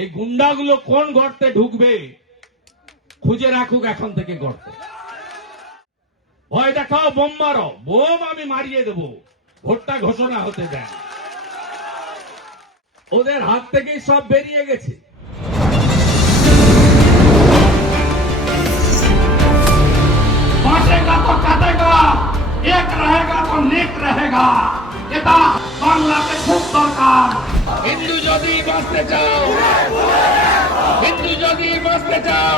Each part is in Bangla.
এই গুন্ডাগুলো কোন গর্তে ঢুকবে খুঁজে রাখুক এখন থেকে গর্ত। ভয় দেখাও, বোম মারো, বোম আমি মারিয়ে দেব, ভোটটা ঘোষণা হতে দেন। ওদের হাত থেকেই সব বেরিয়ে গেছে। बांटेगा तो काटेगा, एक रहेगा तो नेक रहेगा, এটা বাংলাতে খুব দরকার। হিন্দু যদি বাঁচতে চাও, হিন্দু যদি বাঁচতে চাও,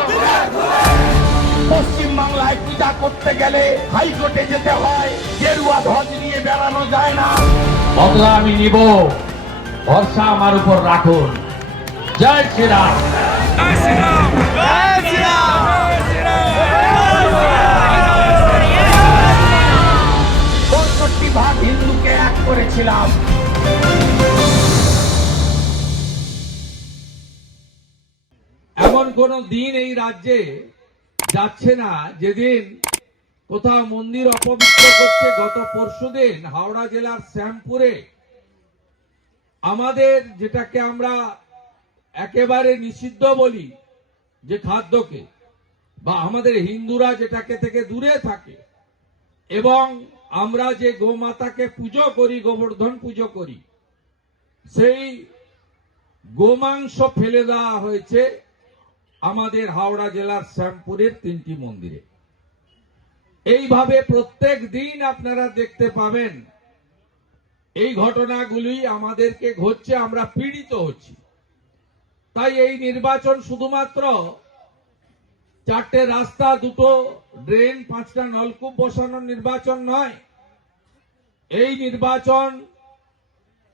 পশ্চিম বাংলায় পূজা করতে গেলে হাইকোর্টে যেতে হয়, গেরুয়া ধ্বজ নিয়ে বেড়ানো যায় না। বদলা আমি নিব, ভরসা আমার উপর রাখুন। জয় শ্রীরাম। জয় শ্রীরাম। জয় শ্রীরাম। ৬৫ ভাগ হিন্দুকে এক করেছিলাম। এমন কোন দিন এই রাজ্যে যাচ্ছে না যেদিন কোথাও মন্দির অপবিত্র করছে। গত পরশুদিন হাওড়া জেলার শ্যামপুরে আমাদের যেটাকে আমরা একেবারে নিষিদ্ধ বলি যে খাদ্যকে, বা আমাদের হিন্দুরা যেটাকে থেকে দূরে থাকে, এবং আমরা যে গোমাতাকে পুজো করি, গোবর্ধন পুজো করি, সেই গোমাংস ফেলে দেওয়া হয়েছে আমাদের হাওড়া জেলার শ্যামপুরের 3টি মন্দিরে। এইভাবে প্রত্যেক দিন আপনারা দেখতে পাবেন এই ঘটনাগুলি আমাদেরকে ঘটছে, আমরা পীড়িত হচ্ছি। তাই এই নির্বাচন শুধুমাত্র 4টে রাস্তা, 2টো ড্রেন, 5টা নলকূপ বসানোর নির্বাচন নয়। এই নির্বাচন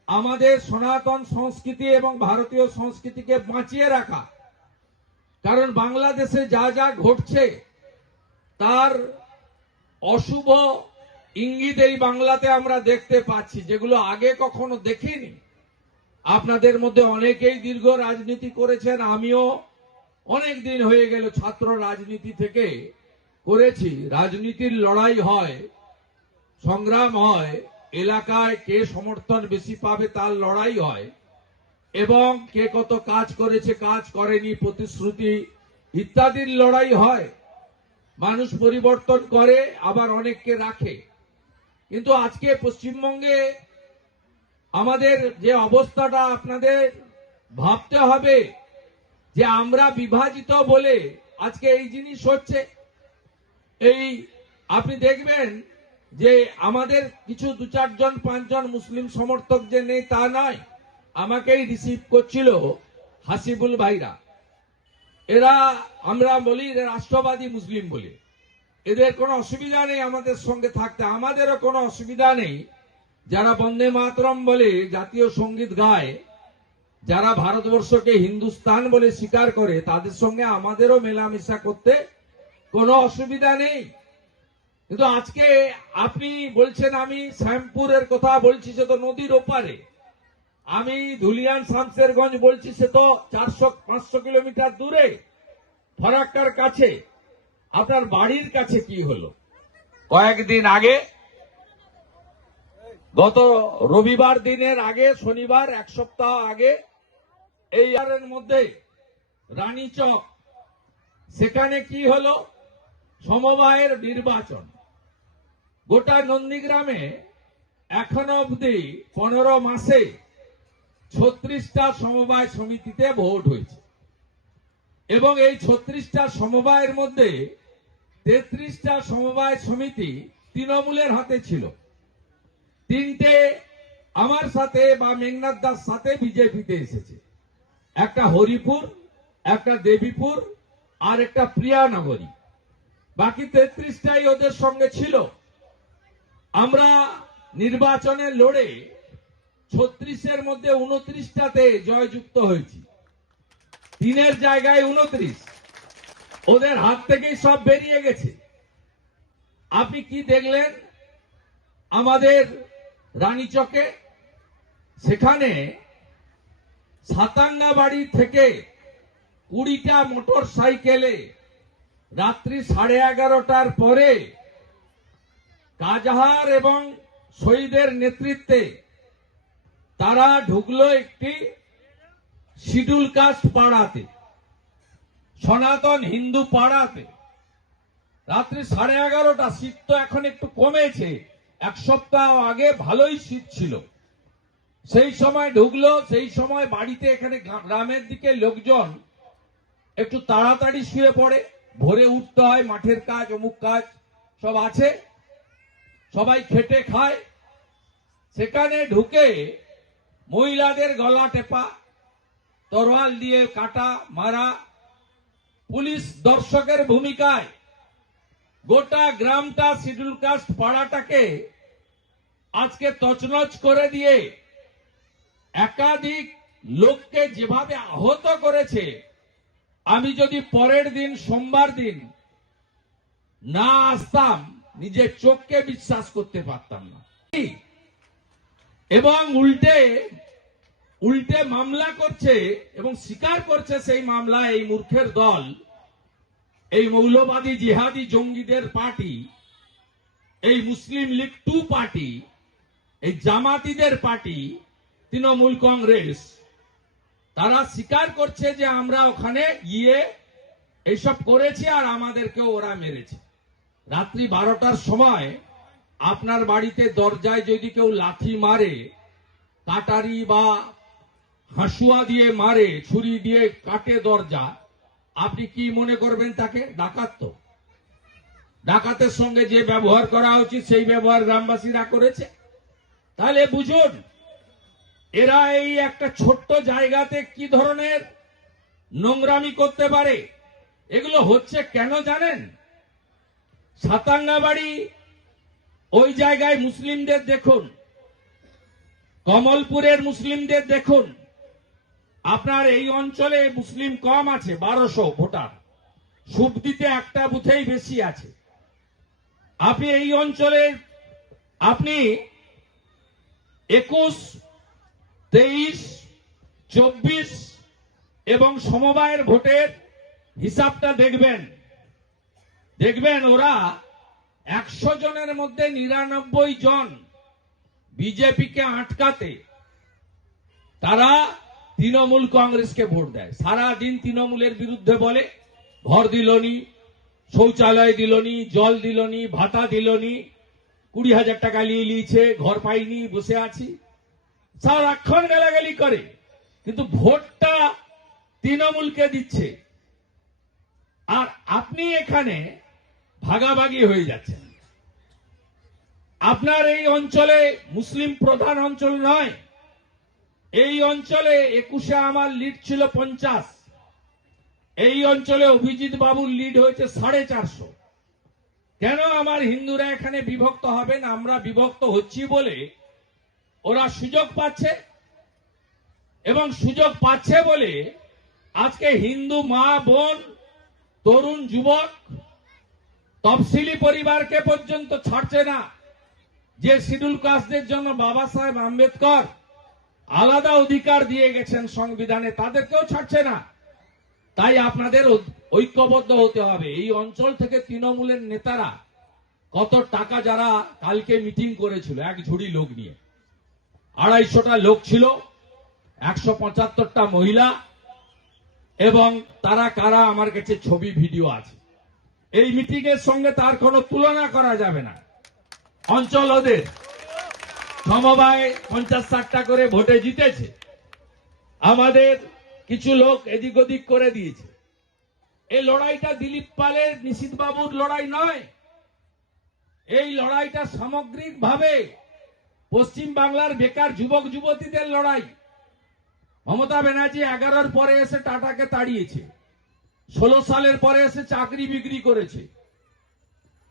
আমাদের সনাতন সংস্কৃতি এবং ভারতীয় সংস্কৃতিকে বাঁচিয়ে রাখা। কারণ বাংলাদেশে যা যা ঘটছে তার অশুভ ইঙ্গিত এই বাংলাতে আমরা দেখতে পাচ্ছি, যেগুলো আগে কখনো দেখিনি। আপনাদের মধ্যে অনেকেই দীর্ঘ রাজনীতি করেছেন, আমিও অনেক দিন হয়ে গেল ছাত্র রাজনীতি থেকে করেছি। রাজনীতির লড়াই হয়, সংগ্রাম হয়, এলাকায় কে সমর্থন বেশি পাবে তার লড়াই হয়, এবং কে কত কাজ করেছে, কাজ করেনি, প্রতিশ্রুতি ইত্যাদির লড়াই হয়। মানুষ পরিবর্তন করে, আবার অনেককে রাখে। কিন্তু আজকে পশ্চিমবঙ্গে আমাদের যে অবস্থাটা, আপনাদের ভাবতে হবে যে আমরা বিভাজিত বলে আজকে এই জিনিস হচ্ছে। এই আপনি দেখবেন যে আমাদের কিছু 2-4 জন 5 জন মুসলিম সমর্থক যে নেই তা নয়, আমাকেই রিসিভ করছিল হাসিবুল ভাইরা। এরা, আমরা বলি রাষ্ট্রবাদী মুসলিম বলে, এদের কোনো অসুবিধা নেই আমাদের সঙ্গে থাকতে, আমাদেরও কোনো অসুবিধা নেই। যারা বন্দে মাতরম বলে জাতীয় সঙ্গীত গায়, যারা ভারতবর্ষকে হিন্দুস্তান বলে স্বীকার করে, তাদের সঙ্গে আমাদেরও মেলামেশা করতে কোনো অসুবিধা নেই। কিন্তু আজকে আপনি বলছেন আমি শ্যামপুরের কথা বলছি, সে তো নদীর ওপারে। আমি ধুলিয়ান শামশেরগঞ্জ বলছি, সে তো 400-500 কিলোমিটার দূরে, ফরাক্কার কাছে। আপনার বাড়ির কাছে কি হলো? কয়েকদিন আগে, গত রবিবার দিনের আগে, শনিবার 1 সপ্তাহ আগে, এই এর মধ্যে রানীচক, সেখানে কি হলো? সমবায়ের নির্বাচন। গোটা নন্দীগ্রামে এখনো অবধি 15 মাসে 36টা সমবায় সমিতিতে ভোট হয়েছে, এবং এই 36টা সমবায়ের মধ্যে 33টা সমবায় সমিতি তৃণমূলের হাতে ছিল। 3টে আমার সাথে বা মেঘনাথ দাস সাথে বিজেপিতে এসেছে, একটা হরিপুর, একটা দেবীপুর, আর একটা প্রিয়ানগরী। বাকি 33টাই ওদের সঙ্গে ছিল। আমরা নির্বাচনে লড়ে 36-এর মধ্যে 29টাতে জয়যুক্ত হয়েছি, 3-এর জায়গায় 29। ওদের হাত থেকেই সব বেরিয়ে গেছে। আপনি কি দেখলেন আমাদের রানীচকে? সেখানে 57 থেকে 20টা মোটর সাইকেলে রাত্রি 11:30টার পরে কাজাহার এবং শহীদের নেতৃত্বে তারা ঢুকলো একটি শিডিউল কাস্ট পাড়াতে, সনাতন হিন্দু পাড়াতে রাত্রি 11:30টা, শীত তো এখন একটু কমেছে, এক সপ্তাহ আগে ভালোই শীত ছিল, সেই সময় ঢুকলো। সেই সময় বাড়িতে এখানে গ্রামের দিকে লোকজন একটু তাড়াতাড়ি শুয়ে পড়ে, ভোরে উঠতে হয়, মাঠের কাজ অমুক কাজ সব আছে, সবাই খেটে খায়। সেখানে ঢুকে মহিলাদের গলা টেপা, তরোয়াল দিয়ে কাটা মারা, পুলিশ দর্শকের ভূমিকায় গোটা গ্রামটা শিডিউল কাস্ট পাড়াটাকে আজকে তছনছ করে দিয়ে একাধিক লোককে যেভাবে আহত করেছে, আমি যদি পরের দিন সোমবার দিন না আসতাম নিজের চোখকে বিশ্বাস করতে পারতাম না। এবং উল্টে মামলা করছে এবং স্বীকার করছে সেই মামলা এই মূর্খের দল, এই মৌলবাদী জিহাদি জঙ্গিদের পার্টি, এই মুসলিম লীগ 2 পার্টি, এই জামাতিদের পার্টি, তৃণমূল কংগ্রেস, তারা স্বীকার করছে যে আমরা ওখানে গিয়ে এইসব করেছি আর আমাদেরকেও ওরা মেরেছে। রাত্রি 12টার সময় আপনার বাড়িতে দরজায় যদি কেউ লাথি মারে, কাটারি বা হাসুয়া দিয়ে মারে, ছুরি দিয়ে কাটে দরজা, আপনি কি মনে করবেন তাকে? ডাকাত। তো ডাকাতের সঙ্গে যে ব্যবহার করা উচিত সেই ব্যবহার গ্রামবাসীরা করেছে। তাহলে বুঝুন এরা এই একটা ছোট্ট জায়গাতে কি ধরনের নোংরামি করতে পারে। এগুলো হচ্ছে কেন জানেন? সাতাঙ্গাবাড়ি ওই জায়গায় মুসলিমদের দেখুন, কমলপুরের মুসলিমদের দেখুন, আপনার এই অঞ্চলে মুসলিম কম আছে, 1200 ভোটার, সুবদিতে একটা বুথেই বেশি আছে। আপনি এই অঞ্চলে আপনি 21, 23, 24 এবং সমবায়ের ভোটের হিসাবটা দেখবেন ওরা 100 জনের মধ্যে 99 জন বিজেপিকে আটকাতে তারা তৃণমূল কংগ্রেসকে ভোট দেয়। সারা দিন তৃণমূলের বিরুদ্ধে বলে, ঘর দিলনি, শৌচালয় দিলনি, জল দিলনি, ভাতা দিলনি, 20,000 টাকা নিয়েছে, ঘর পাইনি, বসে আছি, সারাক্ষণ গালাগালি করে, কিন্তু ভোটটা তৃণমূলকে দিচ্ছে। আর আপনি এখানে ভাগাভাগি হয়ে যাচ্ছেন। আপনার এই অঞ্চলে মুসলিম প্রধান অঞ্চল নয়, এই অঞ্চলে 21-এ আমার লিড ছিল 50, এই অঞ্চলে অভিজিৎ বাবুর লিড হয়েছে 450। কেন আমার হিন্দুরা এখানে বিভক্ত হবেন? আমরা বিভক্ত হচ্ছি বলে ওরা সুযোগ পাচ্ছে, এবং সুযোগ পাচ্ছে বলে আজকে হিন্দু মা বোন, তরুণ যুবক, তফসিলি পরিবারকে পর্যন্ত ছাড়ছে না। যে শিডিউল কাস্টদের জন্য বাবা সাহেব আম্বেদকর আলাদা অধিকার দিয়ে গেছেন সংবিধানে, তাদেরকেও ছাড়ছে না। তাই আপনাদের ঐক্যবদ্ধ হতে হবে। এই অঞ্চল থেকে তৃণমূলের নেতারা কত টাকা, যারা কালকে মিটিং করেছিল এক ঝুড়ি লোক নিয়ে, 250টা লোক ছিল, 175টা মহিলা, এবং তারা কারা আমার কাছে ছবি ভিডিও আছে। এই মিটিং এর সঙ্গে তার কোনো তুলনা করা যাবে না। অঞ্চল ওদের সমবায় 50-60টা করে ভোটে জিতেছে, আমাদের কিছু লোক এদিক ওদিক করে দিয়েছে। এই লড়াইটা দিলীপ পালের, নিশীথ বাবুর লড়াই নয়, এই লড়াইটা সামগ্রিকভাবে পশ্চিম বাংলার বেকার যুবক যুবতীদের লড়াই। মমতা ব্যানার্জি 11-র পরে এসে টাটাকে তাড়িয়েছে, 16 সালের পরে এসে চাকরি বিক্রি করেছে,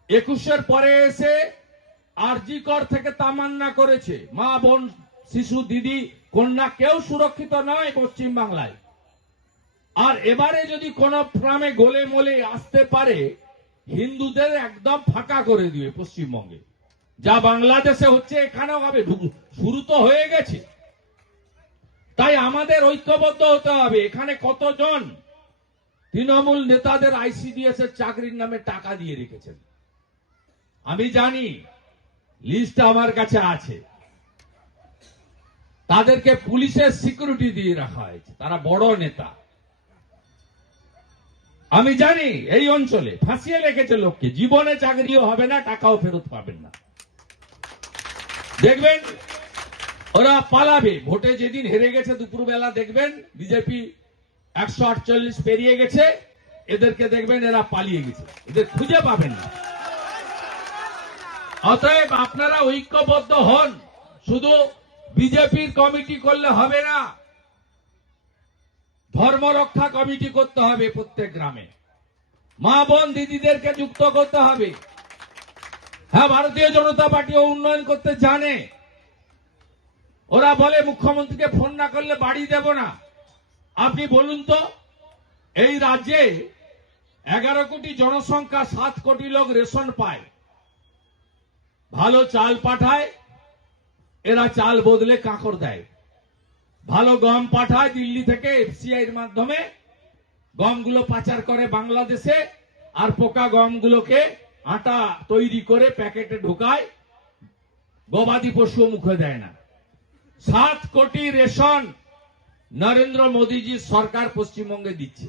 21-এর পরে এসে আরজি কর থেকে তামান্না করেছে। মা বোন, শিশু, দিদি, কন্যা কেউ সুরক্ষিত নয় পশ্চিম বাংলায়। আর এবারে যদি কোন গ্রামে গোলে মোলে আসতে পারে, হিন্দুদের একদম ফাঁকা করে দিবে পশ্চিমবঙ্গে। যা বাংলাদেশে হচ্ছে এখানেও হবে, শুরু তো হয়ে গেছে। তাই আমাদের ঐক্যবদ্ধ হতে হবে। এখানে কতজন তৃণমূল নেতাদের আইসিডিএস এর চাকরির নামে টাকা দিয়ে রেখেছেন আমি জানি, লিস্ট আমার কাছে আছে। তাদেরকে পুলিশের সিকিউরিটি দিয়ে রাখা হয়েছে, তারা বড় নেতা। আমি জানি এই অঞ্চলে ফাঁসিয়ে রেখেছে লোককে, জীবনে চাকরিও হবে না, টাকাও ফেরত পাবেন না। দেখবেন ওরা পালাবে, ভোটে যেদিন হেরে গেছে দুপুরবেলা দেখবেন বিজেপি 148 পেরিয়ে গেছে, এদেরকে দেখবেন এরা পালিয়ে গেছে, এদের খুঁজে পাবেন না। অতএব আপনারা ঐক্যবদ্ধ হন, শুধু বিজেপির কমিটি করলে হবে না, ধর্ম রক্ষা কমিটি করতে হবে প্রত্যেক গ্রামে, মা বোন দিদিদেরকে যুক্ত করতে হবে। হ্যাঁ, ভারতীয় জনতা পার্টিও উন্নয়ন করতে জানে। ওরা বলে মুখ্যমন্ত্রীকে ফোন না করলে বাড়ি দেব না। আপনি বলুন তো, এই রাজ্যে 11 কোটি জনসংখ্যা, 7 কোটি লোক রেশন পায়, ভালো চাল পাঠায়, এরা চাল বদলে কাঁকড় দেয়। ভালো গম পাঠায় দিল্লি থেকে এফসিআই এর মাধ্যমে, গমগুলো পাচার করে বাংলাদেশে, আর পোকা গমগুলোকে আটা তৈরি করে প্যাকেটে ঢোকায়, গবাদি পশু মুখে দেয় না। 7 কোটি রেশন নরেন্দ্র মোদীজির সরকার পশ্চিমবঙ্গে দিচ্ছে।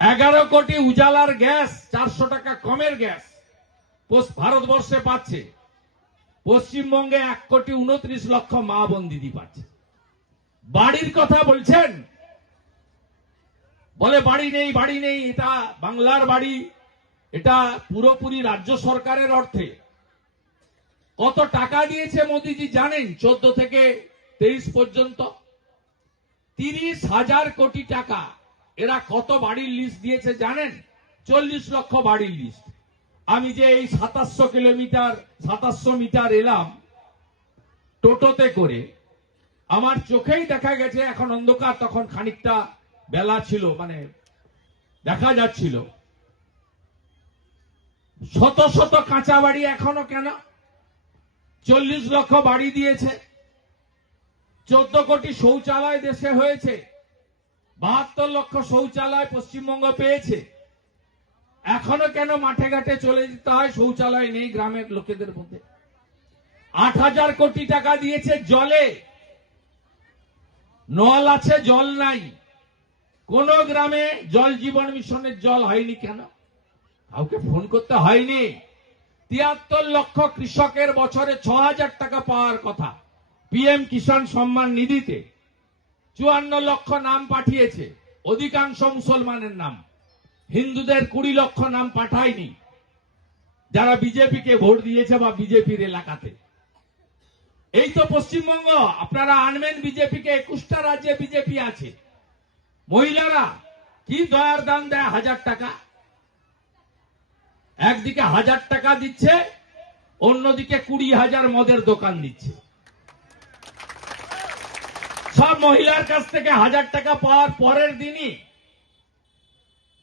11 কোটি উজালার গ্যাস, 400 টাকা কমের গ্যাস ভারতবর্ষে পাচ্ছে। পশ্চিমবঙ্গে 1,29,00,000 মা বোন দিদি পাচ্ছে। বাড়ির কথা বলছেন, বলে বাড়ি নেই, বাড়ি নেই, এটা বাংলার বাড়ি, এটা পুরোপুরি রাজ্য সরকারের অর্থে। কত টাকা দিয়েছে মোদীজি জানেন? 14 থেকে 23 পর্যন্ত 30,000 কোটি টাকা। এরা কত বাড়ির লিস্ট দিয়েছে জানেন? 40 লক্ষ বাড়ির লিস্ট। আমি যে এই 2700 মিটার এলাম টোটোতে করে, আমার চোখেই দেখা গেছে, এখন অন্ধকার, তখন খানিকটা বেলা ছিল, মানে দেখা যাচ্ছিল, শত শত কাঁচা বাড়ি এখনো কেন? 40 লক্ষ বাড়ি দিয়েছে, 14 কোটি শৌচালয় দেশে হয়েছে, 72 লক্ষ শৌচালয় পশ্চিমবঙ্গ পেয়েছে। এখনো কেন মাঠে ঘাটে চলে যেতে হয়? শৌচালয় নেই গ্রামের লোকেদের মধ্যে। 8,000 কোটি টাকা দিয়েছে জলে, নল আছে, জল নাই। কোন গ্রামে জল জীবন মিশনের জল হয়নি কেন? কাউকে ফোন করতে হয়নি। 73 লক্ষ কৃষকের বছরে 6,000 টাকা পাওয়ার কথা পিএম কিষাণ সম্মান নিধিতে। 54 লক্ষ নাম পাঠিয়েছে, অধিকাংশ মুসলমানের নাম। হিন্দুদের 20 লক্ষ নাম পাঠায়নি, যারা বিজেপিকে ভোট দিয়েছে বা বিজেপির এলাকাতে। এই তো পশ্চিমবঙ্গ। আপনারা আনবেন বিজেপিকে, 21টা রাজ্যে বিজেপি আছে। মহিলারা কি দয়ার দান দেয়? 1000 টাকা। একদিকে 1000 টাকা দিচ্ছে, অন্যদিকে 20,000 মদের দোকান দিচ্ছে। সব মহিলার কাছ থেকে 1000 টাকা পাওয়ার পরের দিনই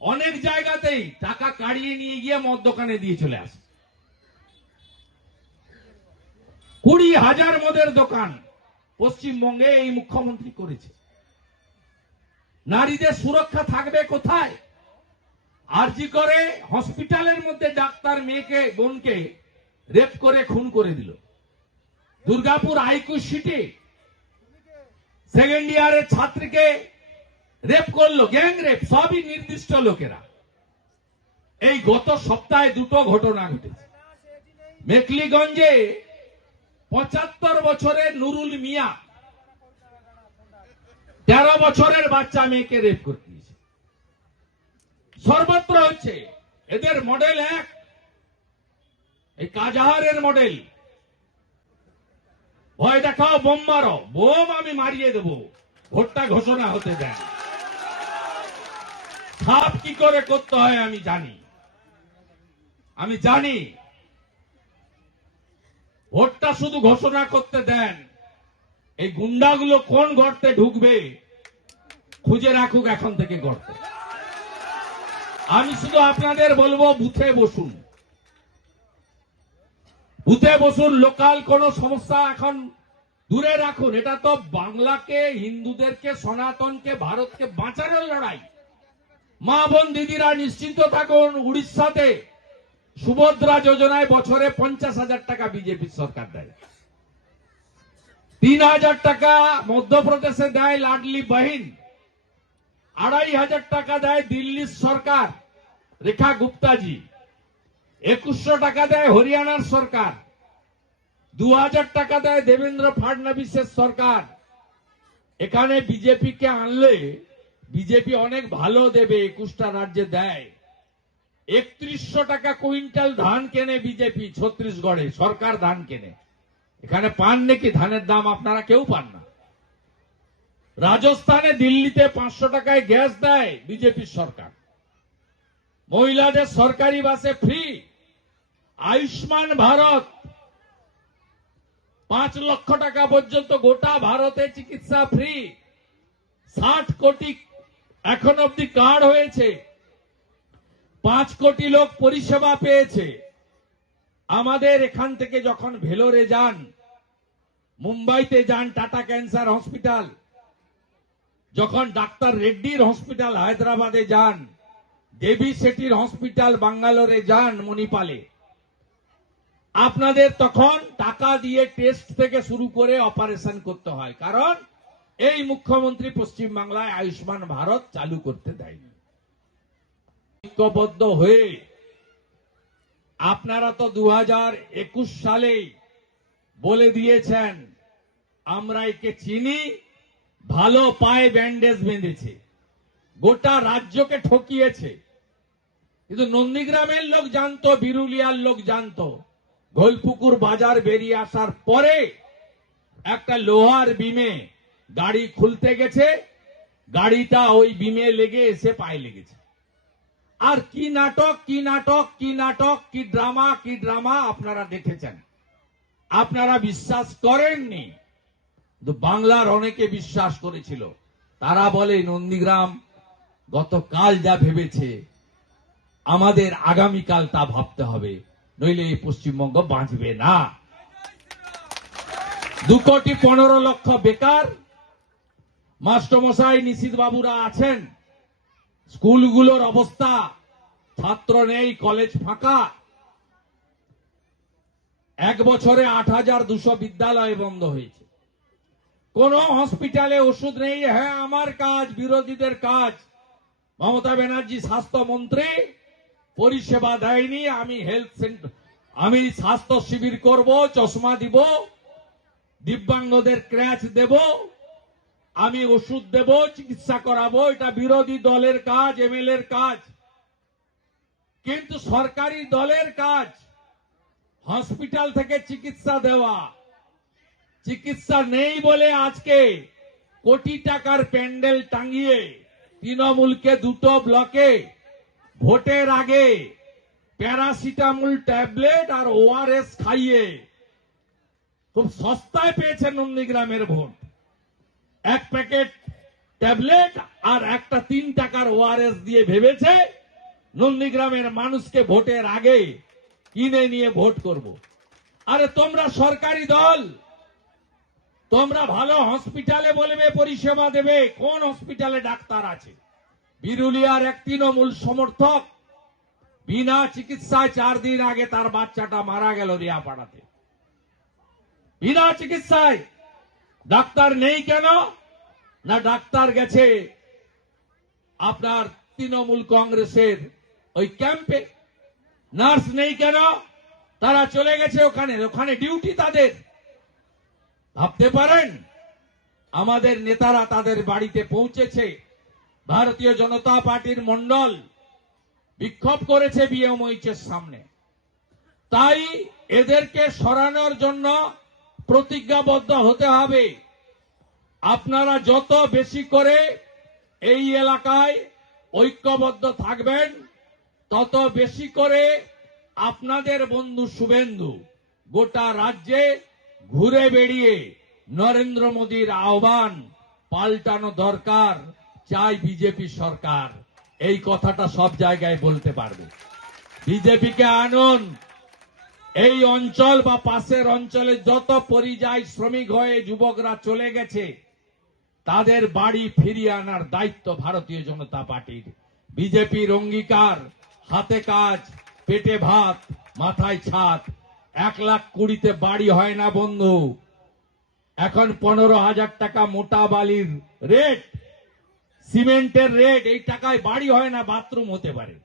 অনেক জায়গাতেই টাকা কাড়িয়ে নিয়ে গিয়ে মদ দোকানে দিয়ে চলে আসে। 20,000 মদের দোকান পশ্চিমবঙ্গে এই মুখ্যমন্ত্রী করেছে। নারীদের সুরক্ষা থাকবে কোথায়? আরজি করে হসপিটালের মধ্যে ডাক্তার মেয়েকে, বোনকে রেপ করে খুন করে দিল। দুর্গাপুর আইকিউ সিটি সেকেন্ড ইয়ারের ছাত্রীকে রেপ করলো, গ্যাং রেপ, সবই নির্দিষ্ট লোকেরা। এই গত সপ্তাহে 2টো ঘটনা ঘটেছে। মেখলিগঞ্জে 75 বছরের নুরুল মিয়া 13 বছরের বাচ্চা মেয়েকে রেপ করতে দিয়েছে। সর্বত্র হচ্ছে। এদের মডেল এক, এই কাজাহারের মডেল। ভয় দেখাও, বোম মারো, বোম আমি মারিয়ে দেব, ভোটটা ঘোষণা হতে দেন। সাপ কি করে করতে হয় আমি জানি, আমি জানি। ভোটটা শুধু ঘোষণা করতে দেন। এই গুন্ডাগুলো কোন গর্তে ঢুকবে খুঁজে রাখুক এখন থেকে গর্তে। আমি শুধু আপনাদের বলবো, বুথে বসুন, বুথে বসুন। লোকাল কোন সমস্যা এখন দূরে রাখুন। এটা তো বাংলাকে, হিন্দুদেরকে, সনাতনকে, ভারতকে বাঁচানোর লড়াই। মা বোন দিদিরা নিশ্চিন্ত থাকুন। উড়িষ্যাতে সুভদ্রা যোজনায় বছরে 50,000 টাকা বিজেপি সরকার দেয়। 3,000 টাকা মধ্যপ্রদেশে দেয় লাডলি বহিন, 2,500 টাকা দেয় দিল্লির সরকার রেখা গুপ্তাজি, 2,100 টাকা দেয় হরিয়ানার সরকার, 2,000 টাকা দেয় দেবেন্দ্র ফাডনবিসের সরকার। এখানে বিজেপি কে আনলে বিজেপি অনেক ভালো দেবে, 21টা রাজ্যে দেয়। 3100 টাকা কুইন্টাল ধান কেনে বিজেপি ছত্তিশগড়ে, সরকার ধান কেনে। এখানে পান নাকি ধানের দাম? আপনারা কেউ পান না। রাজস্থানে দিল্লিতে 500 টাকায় গ্যাস দেয় বিজেপির সরকার। মহিলাদের সরকারি বাসে ফ্রি। আয়ুষ্মান ভারত 5 লক্ষ টাকা পর্যন্ত গোটা ভারতে চিকিৎসা ফ্রি। 60 কোটি এখন অব্দি কার্ড হয়েছে, 5 কোটি লোক পরিষেবা পেয়েছে। আমাদের এখান থেকে যখন ভেলোরে যান, মুম্বাইতে যান টাটা ক্যান্সার হসপিটাল, যখন ডাক্তার রেড্ডির হসপিটাল হায়দ্রাবাদে যান, দেবী শেঠির হসপিটাল বাঙ্গালোরে যান মণিপালে, আপনাদের তখন টাকা দিয়ে টেস্ট থেকে শুরু করে অপারেশন করতে হয়। কারণ এই মুখ্যমন্ত্রী পশ্চিমবাংলায় আয়ুষ্মান ভারত চালু করতে দেয়নি। ঐক্যবদ্ধ হয়ে আপনারা তো 2021 সালেই বলে দিয়েছেন আমরা একে চিনি, ভালো পায়ে ব্যান্ডেজ বেঁধেছে, গোটা রাজ্যকে ঠকিয়েছে। কিন্তু নন্দীগ্রামের লোক জানতো, বিরুলিয়ার লোক জানতো, গোলপুকুর বাজার বেরিয়ে আসার পরে একটা লোহার বিমে গাড়ি খুলতে গেছে, গাড়িটা ওই বিমে লেগে এসে পায়ে লেগেছে। আর কি নাটক কি নাটক কি নাটক, কি ড্রামা আপনারা দেখেছেন। আপনারা বিশ্বাস করেননি, কিন্তু বাংলার অনেকে বিশ্বাস করেছিল। তারা বলে নন্দীগ্রাম গতকাল যা ভেবেছে আমাদের আগামীকাল তা ভাবতে হবে, নইলে এই পশ্চিমবঙ্গ বাঁচবে না। 2,15,00,000 বেকার। মাস্টারমশাই নিশীথ বাবুরা আছেন, স্কুলগুলোর অবস্থা, ছাত্র নেই, কলেজ ফাঁকা। 1 বছরে 8,200 বিদ্যালয় বন্ধ হয়েছে। কোন হসপিটালে ওষুধ নেই। হ্যাঁ, আমার কাজ, বিরোধীদের কাজ। মমতা ব্যানার্জি স্বাস্থ্যমন্ত্রী, পরিষেবা দেয়নি। আমি হেলথ সেন্টার, আমি স্বাস্থ্য শিবির করব, চশমা দিব, দিব্যাঙ্গদের ক্র্যাচ দেব, আমি ওষুধ দেব, চিকিৎসা করাবো। এটা বিরোধী দলের কাজ, এমএলএর কাজ। কিন্তু সরকারি দলের কাজ হসপিটাল থেকে চিকিৎসা দেওয়া। চিকিৎসা নেই বলে আজকে কোটি টাকার প্যান্ডেল টাঙিয়ে তৃণমূলকে 2টো ব্লকে ভোটের আগে প্যারাসিটামল ট্যাবলেট আর ওআরএস খাইয়ে খুব সস্তায় পেয়েছে নন্দীগ্রামের ভোট। 1 প্যাকেট ট্যাবলেট আর একটা 3 টাকার ওআরএস দিয়ে ভেবেছে নন্দীগ্রামের মানুষকে ভোটের আগে কিনে নিয়ে ভোট করব। আরে তোমরা সরকারি দল, তোমরা ভালো হসপিটালে বলবে পরিষেবা দেবে। কোন হসপিটালে ডাক্তার আছে? বিরুলিয়ার এক তৃণমূল সমর্থক বিনা চিকিৎসায় 4 দিন আগে তার বাচ্চাটা মারা গেল রিয়াপাড়াতে। বিনা চিকিৎসায়। ডাক্তার নেই কেন? না ডাক্তার গেছে আপনার তৃণমূল কংগ্রেসের ওই ক্যাম্পে। নার্স নেই কেন? তারা চলে গেছে ওখানে ডিউটি তাদের। ভাবতে পারেন আমাদের নেতারা তাদের বাড়িতে পৌঁছেছে। ভারতীয় জনতা পার্টির মন্ডল বিক্ষোভ করেছে বিএমওইচের সামনে। তাই এদেরকে সরানোর জন্য প্রতিজ্ঞাবদ্ধ হতে হবে। আপনারা যত বেশি করে এই এলাকায় ঐক্যবদ্ধ থাকবেন, তত বেশি করে আপনাদের বন্ধু শুভেন্দু গোটা রাজ্যে ঘুরে বেড়িয়ে নরেন্দ্র মোদীর আহ্বান পাল্টানো দরকার, চাই বিজেপি সরকার, এই কথাটা সব জায়গায় বলতে পারবে। বিজেপিকে আনুন। এই অঞ্চল বা পাশের অঞ্চলে যত পরিযায়ী শ্রমিক হয়ে যুবকরা চলে গেছে, তাদের বাড়ি ফিরিয়ে আনার দায়িত্ব ভারতীয় জনতা পার্টির। বিজেপির অঙ্গীকার, হাতে কাজ, পেটে ভাত, মাথায় ছাদ। 1,20,000 বাড়ি হয় না বন্ধু। এখন 15,000 টাকা মোটা বালির রেট, সিমেন্টের রেট, এই টাকায় বাড়ি হয় না, বাথরুম হতে পারে,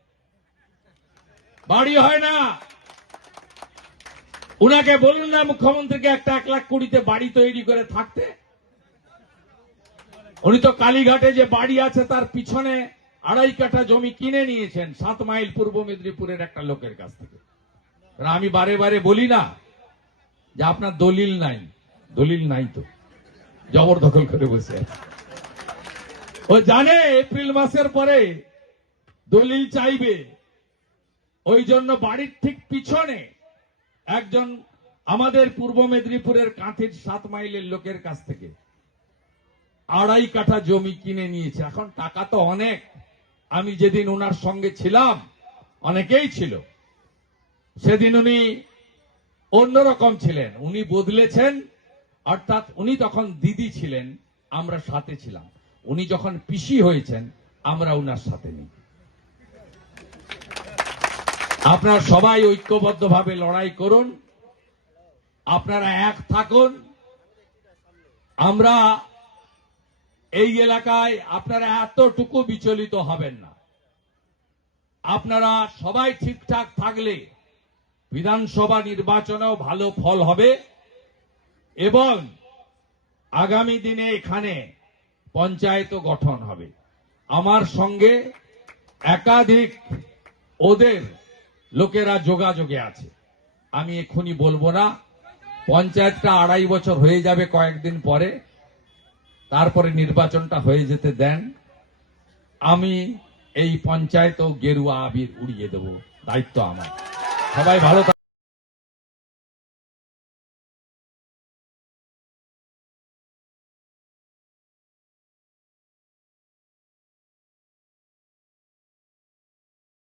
বাড়ি হয় না। উনাকে বলুন না মুখ্যমন্ত্রীকে একটা 1,20,000 বাড়ি তৈরি করে থাকতে। উনি তো কালীঘাটে যে বাড়ি আছে তার পিছনে 2.5 কাঠা জমি কিনে নিয়েছেন 7 মাইল পূর্ব মেদিনীপুরের একটা লোকের কাছ থেকে। আর আমি বারে বারে বলি না যে আপনার দলিল নাই, দলিল নাই তো, জবরদখল করে বসে আছে। ও জানে এপ্রিল মাসের পরে দলিল চাইবে, ওই জন্য বাড়ির ঠিক পিছনে একজন আমাদের পূর্ব মেদিনীপুরের কাঁথির 7 মাইলের লোকের কাছ থেকে 2.5 কাঠা জমি কিনে নিয়েছে। এখন টাকা তো অনেক, আমি যেদিন ওনার সঙ্গে ছিলাম, অনেকেই ছিল, সেদিন উনি অন্যরকম ছিলেন, উনি বদলেছেন। অর্থাৎ উনি তখন দিদি ছিলেন, আমরা সাথে ছিলাম। উনি যখন পিসি হয়েছেন, আমরা ওনার সাথে নেই। আপনারা সবাই ঐক্যবদ্ধভাবে লড়াই করুন, আপনারা এক থাকুন। আমরা এই এলাকায় আপনারা এতটুকু বিচলিত হবেন না। আপনারা সবাই ঠিকঠাক থাকলে বিধানসভা নির্বাচনেও ভালো ফল হবে এবং আগামী দিনে এখানে পঞ্চায়েতও গঠন হবে। আমার সঙ্গে একাধিক ওদের লোকেরা যোগাযোগে আছে, আমি এক্ষুনি বলবো না। পঞ্চায়েতটা 2.5 বছর হয়ে যাবে কয়েকদিন পরে, তারপরে নির্বাচনটা হয়ে যেতে দেন। আমি এই পঞ্চায়েত ও গেরুয়া আবির উড়িয়ে দেব, দায়িত্ব আমার। সবাই ভালো